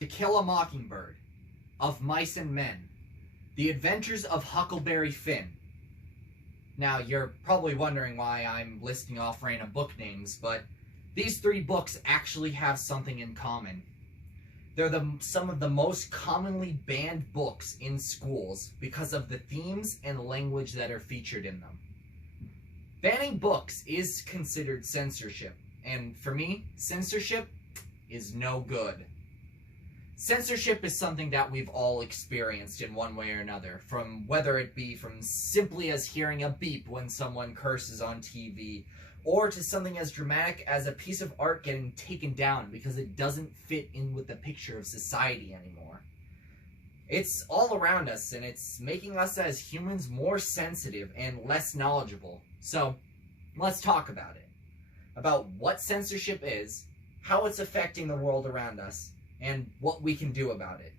To Kill a Mockingbird, Of Mice and Men, The Adventures of Huckleberry Finn. Now, you're probably wondering why I'm listing off random book names, but these three books actually have something in common. They're some of the most commonly banned books in schools because of the themes and language that are featured in them. Banning books is considered censorship, and for me, censorship is no good. Censorship is something that we've all experienced in one way or another, from whether it be from simply as hearing a beep when someone curses on TV, or to something as dramatic as a piece of art getting taken down because it doesn't fit in with the picture of society anymore. It's all around us, and it's making us as humans more sensitive and less knowledgeable. So, let's talk about it. About what censorship is, how it's affecting the world around us, and what we can do about it.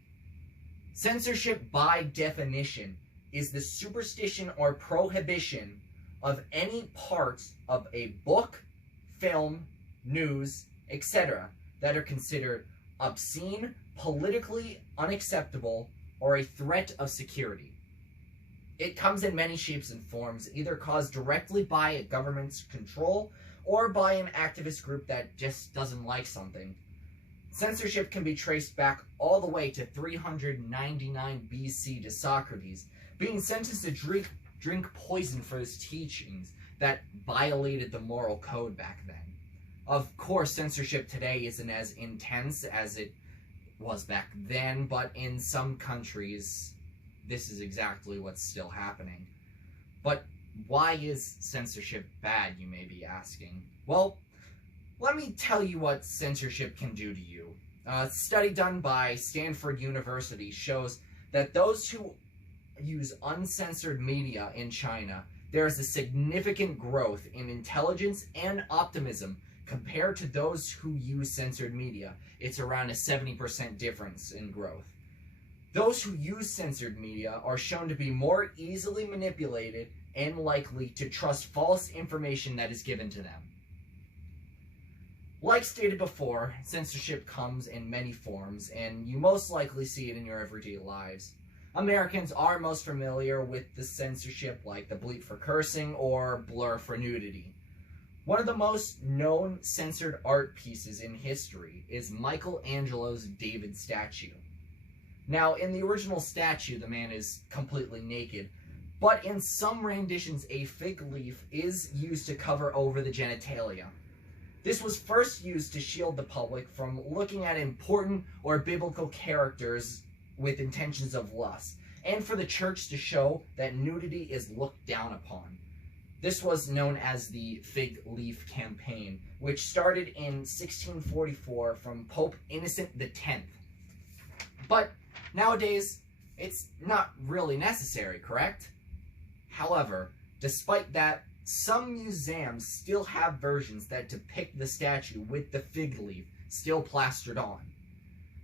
Censorship, by definition, is the superstition or prohibition of any parts of a book, film, news, etc. that are considered obscene, politically unacceptable, or a threat of security. It comes in many shapes and forms, either caused directly by a government's control or by an activist group that just doesn't like something. Censorship can be traced back all the way to 399 BC to Socrates, being sentenced to drink poison for his teachings that violated the moral code back then. Of course, censorship today isn't as intense as it was back then, but in some countries, this is exactly what's still happening. But why is censorship bad, you may be asking? Well, let me tell you what censorship can do to you. A study done by Stanford University shows that those who use uncensored media in China, there is a significant growth in intelligence and optimism compared to those who use censored media. It's around a 70% difference in growth. Those who use censored media are shown to be more easily manipulated and likely to trust false information that is given to them. Like stated before, censorship comes in many forms, and you most likely see it in your everyday lives. Americans are most familiar with the censorship like the bleep for cursing or blur for nudity. One of the most known censored art pieces in history is Michelangelo's David statue. Now, in the original statue, the man is completely naked, but in some renditions, a fig leaf is used to cover over the genitalia. This was first used to shield the public from looking at important or biblical characters with intentions of lust, and for the church to show that nudity is looked down upon. This was known as the Fig Leaf Campaign, which started in 1644 from Pope Innocent X. But nowadays, it's not really necessary, correct? However, despite that, some museums still have versions that depict the statue with the fig leaf still plastered on.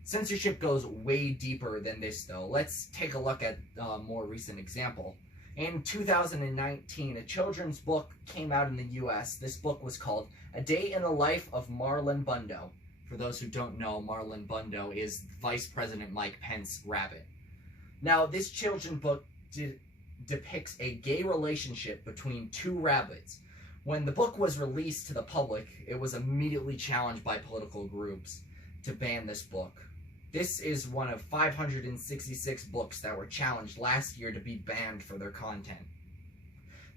Censorship goes way deeper than this, though. Let's take a look at a more recent example. In 2019, a children's book came out in the US. This book was called A Day in the Life of Marlon Bundo. For those who don't know, Marlon Bundo is Vice President Mike Pence's rabbit. Now, this children's book depicts a gay relationship between two rabbits. When the book was released to the public, it was immediately challenged by political groups to ban this book. This is one of 566 books that were challenged last year to be banned for their content.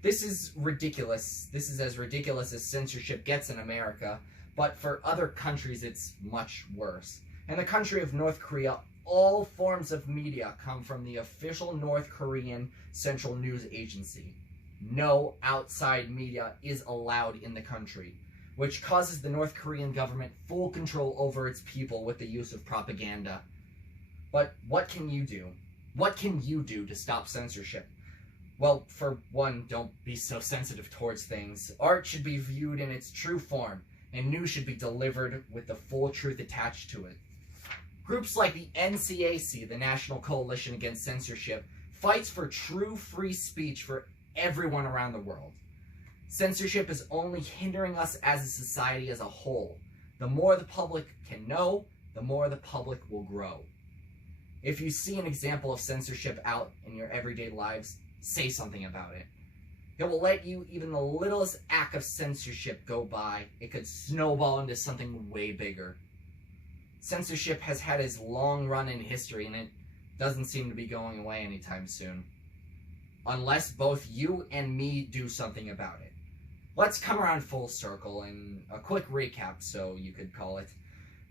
This is ridiculous. This is as ridiculous as censorship gets in America, but for other countries it's much worse. In the country of North Korea, all forms of media come from the official North Korean Central News Agency. No outside media is allowed in the country, which causes the North Korean government full control over its people with the use of propaganda. But what can you do? What can you do to stop censorship? Well, for one, don't be so sensitive towards things. Art should be viewed in its true form, and news should be delivered with the full truth attached to it. Groups like the NCAC, the National Coalition Against Censorship, fights for true free speech for everyone around the world. Censorship is only hindering us as a society as a whole. The more the public can know, the more the public will grow. If you see an example of censorship out in your everyday lives, say something about it. It will let you even the littlest act of censorship go by. It could snowball into something way bigger. Censorship has had its long run in history, and it doesn't seem to be going away anytime soon. Unless both you and me do something about it. Let's come around full circle in a quick recap, so you could call it.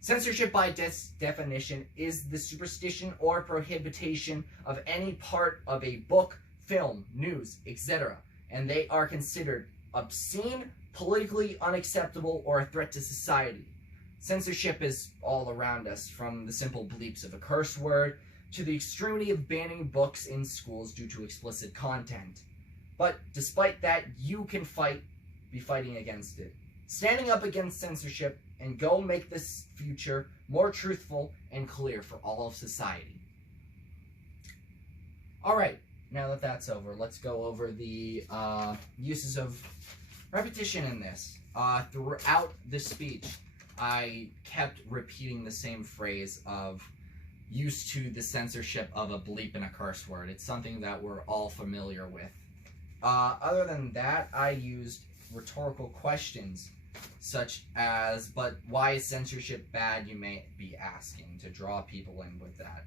Censorship by definition is the superstition or prohibition of any part of a book, film, news, etc., and they are considered obscene, politically unacceptable, or a threat to society. Censorship is all around us, from the simple bleeps of a curse word to the extremity of banning books in schools due to explicit content. But despite that, you can be fighting against it. Standing up against censorship and go make this future more truthful and clear for all of society. Alright, now that that's over, let's go over the uses of repetition in this. Throughout the speech, I kept repeating the same phrase of used to the censorship of a bleep and a curse word. It's something that we're all familiar with. Other than that, I used rhetorical questions such as, but why is censorship bad, you may be asking, to draw people in with that.